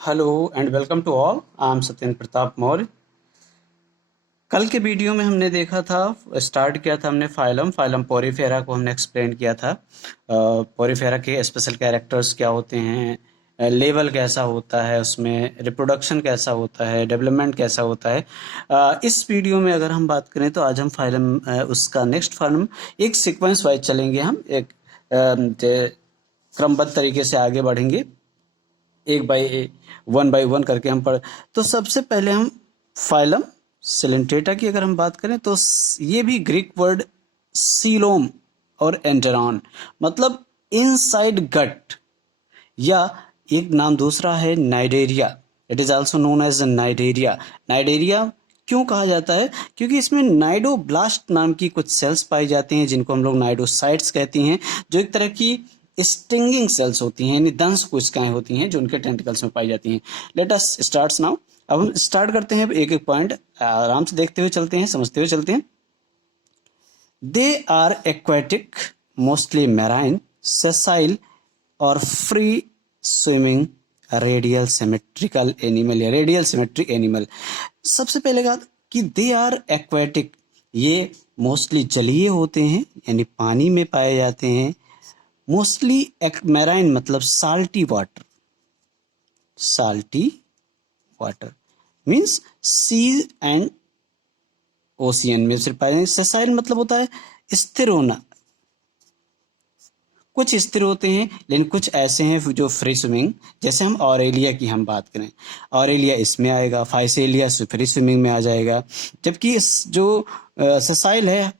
Hello and welcome to all. I am Satyendra Pratap Maurya. कल के video में हमने देखा था, स्टार्ट किया था हमने फाइलम पोरीफेरा को हमने एक्सप्लेन किया था। पोरीफेरा के स्पेशल कैरेक्टर्स क्या होते हैं, लेवल कैसा होता है, उसमें रिप्रोडक्शन कैसा होता है, डेवलपमेंट कैसा होता है। इस वीडियो में अगर हम बात करें तो आज हम फाइलम उसका नेक्स्ट फाइलम एक सीक्वेंस वाइज चलेंगे। हम एक क्रमबद्ध तरीके से आगे बढ़ेंगे, एक बाई वन करके हम पढ़। तो सबसे पहले हम फाइलम सिलेंट्रेटा की अगर हम बात करें तो ये भी ग्रीक वर्ड सीलोम और एंटेरॉन मतलब इनसाइड गट, या एक नाम दूसरा है cnidaria. It is also known as cnidaria. Cnidaria क्यों कहा जाता है? क्योंकि इसमें नाइडोब्लास्ट नाम की कुछ सेल्स पाई जाती हैं जिनको हम लोग नाइडोसाइट्स कहती हैं, जो एक तरह की स्टिंगिंग सेल्स होती हैं, यानी दंश कोशिकाएं होती हैं जो उनके टेंटिकल्स में पाई जाती हैं। Let us start now. अब हम स्टार्ट करते हैं, एक एक पॉइंट आराम से देखते हुए चलते हैं, समझते हुए चलते हैं। They are aquatic, mostly marine, sessile और free swimming radial symmetrical animal या रेडियल सिमेट्री एनिमल। सबसे पहले बात कि दे आर एक्वेटिक, ये मोस्टली जलीय होते हैं यानी पानी में पाए जाते हैं। मोस्टली मैराइन मतलब salty water means sea and ocean में सिर्फ पाए जाएंगे। सेसाइल मतलब होता है स्थिर होना, कुछ स्थिर होते हैं लेकिन कुछ ऐसे हैं जो फ्री स्विमिंग, जैसे हम ऑरेलिया की हम बात करें, ऑरेलिया इसमें आएगा, फाइसेलिया फ्री स्विमिंग में आ जाएगा। जबकि इस जो सेसाइल है,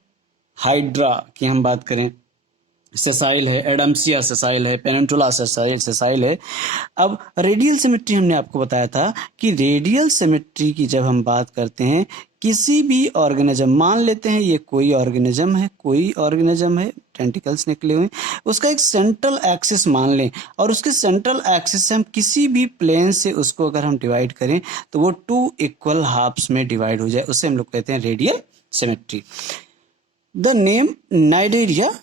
हाइड्रा की हम बात करें, सेसाइल है, एडम्सिया सेसाइल है, पेनिनसुला सेसाइल है। अब रेडियल सिमेट्री हमने आपको बताया था कि रेडियल सिमेट्री की जब हम बात करते हैं किसी भी ऑर्गेनिज्म, मान लेते हैं ये कोई ऑर्गेनिज्म है, टेंटिकल्स निकले हुए, उसका एक सेंट्रल एक्सिस मान लें और उसके सेंट्रल एक्सिस से हम किसी भी प्लेन से उसको अगर हम डिवाइड करें तो वो 2 इक्वल हाफ्स में डिवाइड हो जाए, उसे हम लोग कहते हैं radial symmetry. The name Cnidaria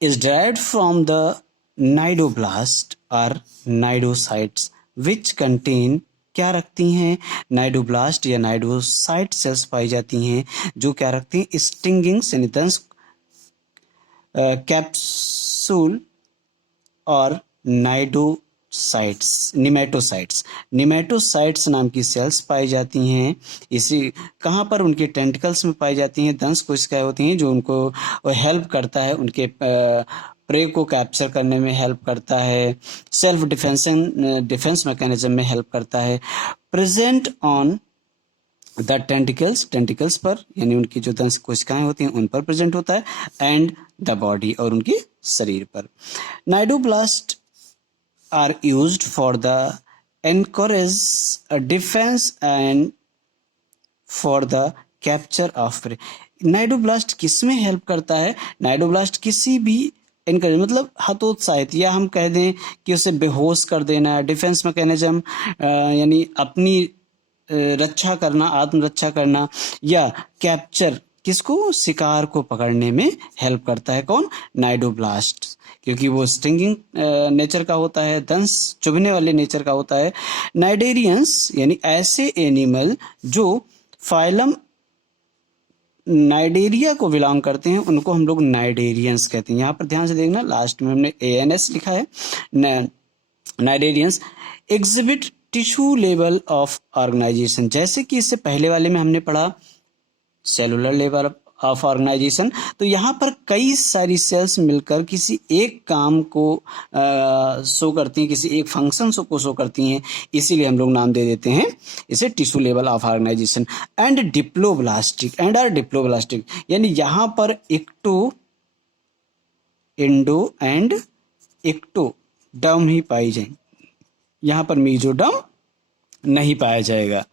is derived from the nidoblast or nidocytes which contain, क्या रखती हैं? नाइडोब्लास्ट या नाइडोसाइट सेल्स पाई जाती हैं जो क्या रखती हैं? स्टिंगिंग दंश कैप्सूल और निमेटोसाइट्स नाम की सेल्स पाई जाती हैं। इसी कहाँ पर? उनके टेंटिकल्स में पाई जाती हैं। दंश कोशिकाएं होती हैं जो उनको हेल्प करता है, उनके प्रे को कैप्चर करने में हेल्प करता है, सेल्फ डिफेंस मैकेनिज्म में हेल्प करता है। प्रेजेंट ऑन द टेंटिकल्स पर, यानी उनकी जो दंश कोशिकाएं होती हैं उन पर प्रेजेंट होता है, एंड द बॉडी और उनके शरीर पर। Cnidoblast are used for the encourage a defense and for the capture of prey। Cnidoblast किसमें हेल्प करता है? नाइडोब्लास्ट किसी भी इनकरेज मतलब हतोत्साहित, या हम कह दें कि उसे बेहोश कर देना, डिफेंस मैकेनिज्म यानी अपनी रक्षा करना, आत्मरक्षा करना, या कैप्चर, किसको? शिकार को पकड़ने में हेल्प करता है। कौन? नाइडोब्लास्ट, क्योंकि वो स्टिंगिंग नेचर का होता है, दंश चुभने वाले नेचर का होता है। नाइडेरियंस यानी ऐसे एनिमल जो फाइलम नाइडेरिया को बिलोंग करते हैं उनको हम लोग नाइडेरियंस कहते हैं। यहाँ पर ध्यान से देखना, लास्ट में हमने ANS लिखा है। Cnidarians exhibit tissue level of organisation, जैसे कि इससे पहले वाले में हमने पढ़ा सेलुलर लेवल ऑफ ऑर्गेनाइजेशन, तो यहाँ पर कई सारी सेल्स मिलकर किसी एक काम को शो करती हैं, किसी एक फंक्शन को शो करती हैं, इसीलिए हम लोग नाम दे देते हैं इसे tissue level of organisation. And are diploblastic, यानी यहाँ पर एक्टो, एंडो एंड एक्टोडर्म ही पाई जाएंगे, यहाँ पर मीजोडर्म नहीं पाया जाएगा।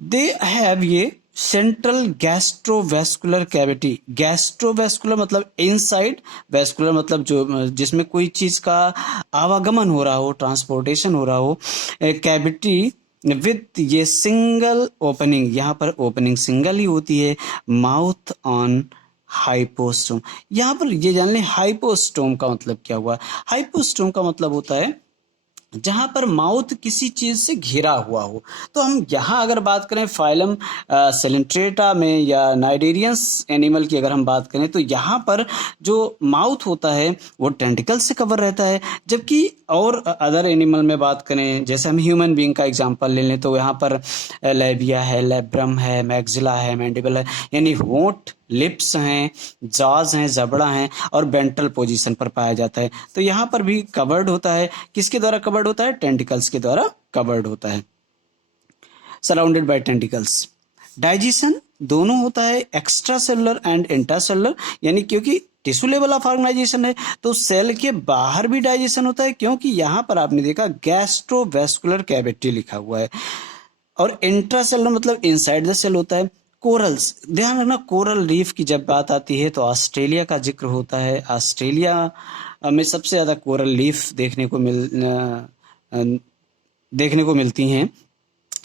दे हैव ये सेंट्रल गैस्ट्रोवेस्कुलर कैविटी, गैस्ट्रोवेस्कुलर मतलब इनसाइड, वेस्कुलर मतलब जो जिसमें कोई चीज का आवागमन हो रहा हो, ट्रांसपोर्टेशन हो रहा हो, कैविटी विथ ये सिंगल ओपनिंग, यहाँ पर ओपनिंग सिंगल ही होती है, माउथ ऑन हाइपोस्टोम। यहाँ पर ये जान लें हाइपोस्टोम का मतलब क्या हुआ। हाइपोस्टोम का मतलब होता है जहाँ पर माउथ किसी चीज़ से घिरा हुआ हो। तो हम यहाँ अगर बात करें फाइलम सेलेंट्रेटा में या नाइडेरियंस एनिमल की अगर हम बात करें तो यहाँ पर जो माउथ होता है वो टेंटिकल से कवर रहता है, जबकि और अदर एनिमल में बात करें जैसे हम ह्यूमन बीइंग का एग्जांपल ले लें तो यहाँ पर लेबिया है, लेब्रम है, मैक्सिला है, मैंडिबल है, यानी होंठ, लिप्स हैं, जॉज हैं, जबड़ा हैं और वेंट्रल पोजीशन पर पाया जाता है। तो यहाँ पर भी कवर्ड होता है, किसके द्वारा कवर्ड होता है? टेंटिकल्स के द्वारा कवर्ड होता है, सराउंडेड बाय टेंटिकल्स। डाइजेशन दोनों होता है, एक्स्ट्रा सेलुलर एंड इंट्रासेलुलर, यानी क्योंकि टिश्यू लेवल ऑफ ऑर्गेनाइजेशन है तो सेल के बाहर भी डाइजेशन होता है, क्योंकि यहाँ पर आपने देखा गैस्ट्रोवेस्कुलर कैविटी लिखा हुआ है, और इंट्रासेलुलर मतलब इनसाइड द सेल होता है। कोरल्स, ध्यान रखना कोरल रीफ की जब बात आती है तो ऑस्ट्रेलिया का जिक्र होता है। ऑस्ट्रेलिया में सबसे ज्यादा कोरल लीफ देखने को मिलती हैं।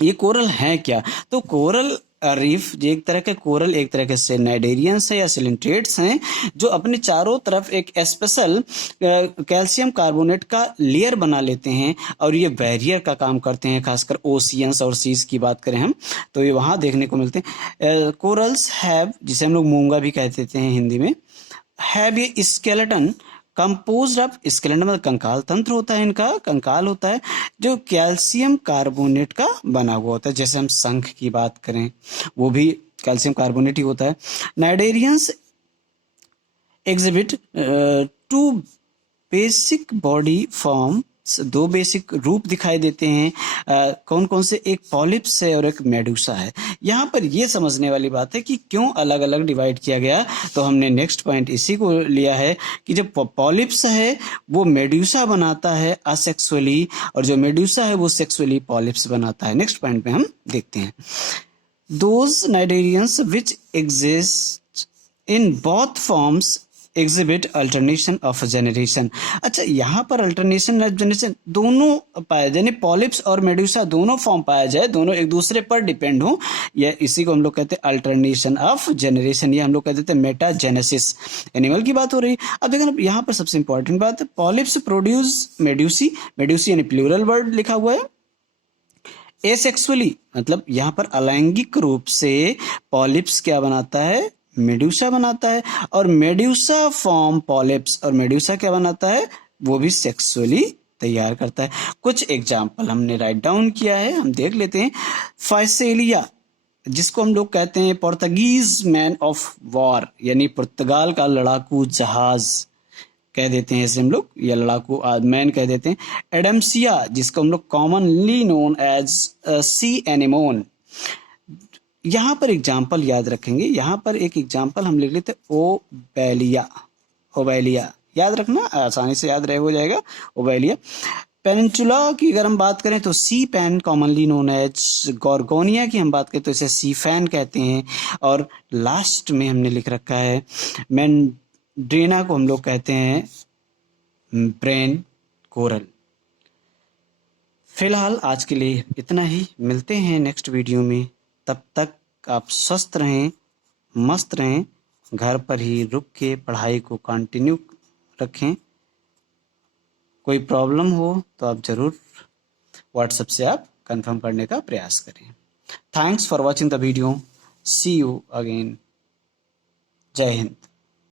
ये कोरल है क्या? तो कोरल रीफ एक तरह के कोरल एक तरह के नाइडेरियंस है या सिलेंट्रेट्स हैं जो अपने चारों तरफ एक स्पेशल कैल्शियम कार्बोनेट का लेयर बना लेते हैं और ये बैरियर का काम करते हैं। खासकर ओशियंस और सीज की बात करें हम तो ये वहाँ देखने को मिलते हैं। कोरल्स हैव, जिसे हम लोग मूंगा भी कह देते हैं हिंदी में, हैव ये स्केलेटन कंपोज्ड ऑफ, स्केलेटन मतलब कंकाल तंत्र होता है, इनका कंकाल होता है जो कैल्शियम कार्बोनेट का बना हुआ होता है। जैसे हम शंख की बात करें वो भी कैल्शियम कार्बोनेट ही होता है। Cnidarians exhibit two basic body form, दो बेसिक रूप दिखाई देते हैं। कौन कौन से? एक पॉलिप्स है और एक मेडुसा है। यहाँ पर ये समझने वाली बात है कि क्यों अलग अलग डिवाइड किया गया, तो हमने नेक्स्ट पॉइंट इसी को लिया है कि जब पॉलिप्स है वो मेडुसा बनाता है असेक्सुअली और जो मेडुसा है वो सेक्सुअली पॉलिप्स बनाता है। नेक्स्ट पॉइंट पे हम देखते हैं those cnidarians which exist in both forms exhibit alternation of generation. अच्छा, यहाँ पर अल्टरनेशन ऑफ जनरेशन दोनों पाया जाए, पॉलिप्स और मेडुसा दोनों फॉर्म पाया जाए, दोनों एक दूसरे पर डिपेंड हो, या इसी को हम लोग कहते हैं अल्टरनेशन ऑफ जनरेशन, या हम लोग कहते हैं मेटाजेनेसिस। एनिमल की बात हो रही है। अब देखना यहाँ पर सबसे इंपॉर्टेंट बात है, पॉलिप्स प्रोड्यूस मेडुसी, मेडुसी यानी प्लूरल वर्ड लिखा हुआ है। एसेक्सुअली मतलब यहाँ पर अलैंगिक रूप से पॉलिप्स क्या बनाता है? मेडुसा बनाता है, और मेडुसा फॉर्म पॉलिप्स और मेडुसा क्या बनाता है? वो भी सेक्सुअली तैयार करता है। कुछ एग्जाम्पल हमने राइट डाउन किया है, हम देख लेते हैं। फाइसेलिया, जिसको हम लोग कहते हैं पोर्तुगीज मैन ऑफ वॉर, यानी पुर्तगाल का लड़ाकू जहाज कह देते हैं इसे हम लोग, या लड़ाकू मैन कह देते हैं। एडम्सिया, जिसको हम लोग कॉमनली नोन एज सी एनेमोन। यहाँ पर एग्जाम्पल याद रखेंगे, यहाँ पर एक एग्जाम्पल हम लिख लेते ओबेलिया, ओबेलिया याद रखना, आसानी से याद रह हो जाएगा। ओबेलिया। पेनिनसुला की अगर हम बात करें तो sea pen commonly known as. Gorgonia की हम बात करें तो इसे सी फैन कहते हैं। और लास्ट में हमने लिख रखा है मैंड्रेना को हम लोग कहते हैं ब्रेन कोरल। फिलहाल आज के लिए इतना ही, मिलते हैं नेक्स्ट वीडियो में। तब तक आप स्वस्थ रहें, मस्त रहें, घर पर ही रुक के पढ़ाई को कंटिन्यू रखें। कोई प्रॉब्लम हो तो आप ज़रूर व्हाट्सएप से आप कंफर्म करने का प्रयास करें। Thanks for watching the video. See you again. जय हिंद।